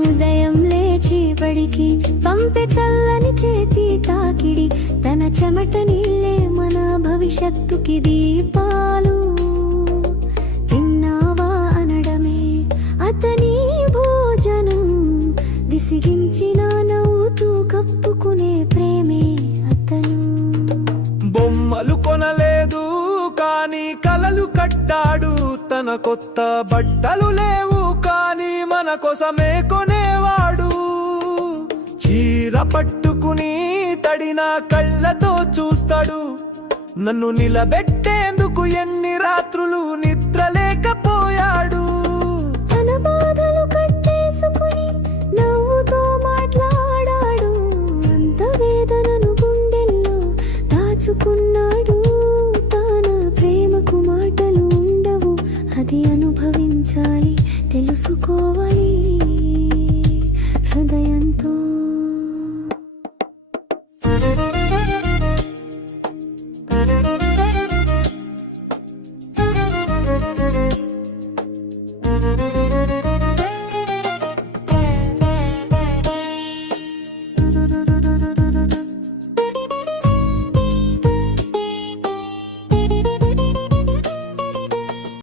ఉదయం లేచి బడికి పంపే చల్లని చేతి తాకిడి, తన చెమట నీళ్ళే మన భవిష్యత్తుకి దీపాలు. తిన్నావా అనడమే అతని భోజనం, విసిగించిన నవ్వుతూ కప్పుకునే ప్రేమే అతను. బొమ్మలు కొనలేదు కానీ కలలు కట్టాడు, తన కొత్త బట్టలు లేవు కానీ మన కోసమే కొనేవాడు. చీర పట్టుకుని తడిన కళ్ళతో చూస్తాడు, నన్ను నిలబెట్టేందుకు ఎన్ని రాత్రులు నిద్రలే